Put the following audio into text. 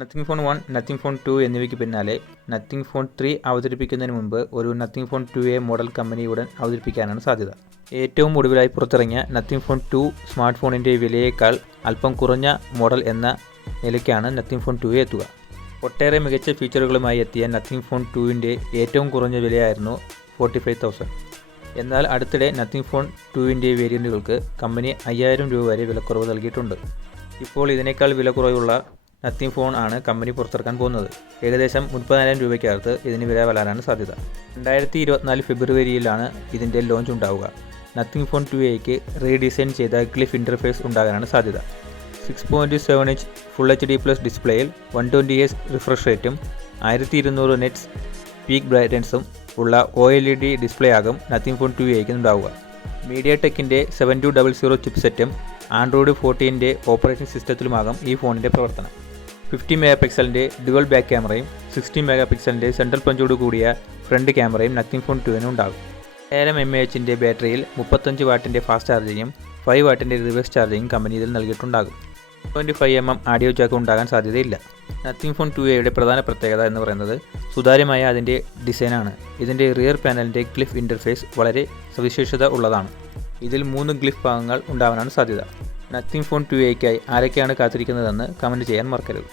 Nothing phone 1, nothing phone 2 എന്നിവയ്ക്ക് പിന്നാലെ nothing phone 3 അവതരിപ്പിക്കുന്നതിന് മുമ്പ് ഒരു nothing phone 2A model company ഉടൻ അവതരിപ്പിക്കാനാണ് സാധ്യത. ഏറ്റവും ഒടുവിലായി പുറത്തിറങ്ങിയ നത്തിങ് ഫോൺ 2 സ്മാർട്ട് ഫോണിൻ്റെ വിലയേക്കാൾ അല്പം കുറഞ്ഞ മോഡൽ എന്ന നിലയ്ക്കാണ് നത്തിങ് ഫോൺ 2A എത്തുക. ഒട്ടേറെ മികച്ച ഫീച്ചറുകളുമായി എത്തിയ നത്തിങ് ഫോൺ 2ൻ്റെ ഏറ്റവും കുറഞ്ഞ വിലയായിരുന്നു 45,000. എന്നാൽ അടുത്തിടെ നത്തിങ് ഫോൺ 2ൻ്റെ വേരിയൻറ്റുകൾക്ക് കമ്പനി 5,000 രൂപ വരെ വിലക്കുറവ് നൽകിയിട്ടുണ്ട്. ഇപ്പോൾ ഇതിനേക്കാൾ വിലക്കുറവുള്ള നത്തിങ് ഫോൺ ആണ് കമ്പനി പുറത്തിറക്കാൻ പോകുന്നത്. ഏകദേശം 30,000 രൂപയ്ക്കകത്ത് ഇതിന് വില വരാനാണ് സാധ്യത. 2024 ഫെബ്രുവരിയിലാണ് ഇതിൻ്റെ ലോഞ്ച് ഉണ്ടാവുക. നത്തിങ് ഫോൺ 2Aക്ക് റീഡിസൈൻ ചെയ്ത ഗ്ലിഫ് ഇൻ്റർഫേസ് ഉണ്ടാകാനാണ് സാധ്യത. 6.7 inch full HD+ ഡിസ്പ്ലേയിൽ 120Hz refresh റേറ്റും 1200 നെറ്റ്സ് പീക്ക് ബ്രൈറ്റ്നസും ഉള്ള OLED ഡിസ്പ്ലേ ആകും നത്തിങ് ഫോൺ 2Aക്ക് ഉണ്ടാവുക. മീഡിയടെക്കിൻ്റെ 7200 ചിപ്സെറ്റും ആൻഡ്രോയിഡ് 14ൻ്റെ ഓപ്പറേറ്റിംഗ് സിസ്റ്റത്തിലുമാകും ഈ ഫോണിൻ്റെ പ്രവർത്തനം. 50 മെഗാപിക്സലിൻ്റെ ഡുവൽ ബാക്ക് ക്യാമറയും 60 മെഗാപിക്സലിൻ്റെ സെൻട്രൽ പഞ്ചോട് കൂടിയ ഫ്രണ്ട് ക്യാമറയും നത്തിങ് ഫോൺ 2ന് ഉണ്ടാകും. 1000 mAhൻ്റെ ബാറ്ററിയിൽ 35 വാട്ടിൻ്റെ ഫാസ്റ്റ് ചാർജിങ്ങും 5 വാട്ടിൻ്റെ റിവേഴ്സ് ചാർജിങ്ങും കമ്പനി ഇതിൽ നൽകിയിട്ടുണ്ടാകും. 25mm ആഡിയോ ജാക്ക് ഉണ്ടാകാൻ സാധ്യതയില്ല. നത്തിങ് ഫോൺ 2Aയുടെ പ്രധാന പ്രത്യേകത എന്ന് പറയുന്നത് സുതാര്യമായ അതിൻ്റെ ഡിസൈനാണ്. ഇതിൻ്റെ റിയർ പാനലിൻ്റെ ഗ്ലിഫ് ഇൻ്റർഫേസ് വളരെ സവിശേഷത ഉള്ളതാണ്. ഇതിൽ 3 ഗ്ലിഫ് ഭാഗങ്ങൾ ഉണ്ടാവാനാണ് സാധ്യത. നത്തിങ് ഫോൺ 2Aയ്ക്കായി ആരൊക്കെയാണ് കാത്തിരിക്കുന്നതെന്ന് കമൻറ്റ് ചെയ്യാൻ മറക്കരുത്.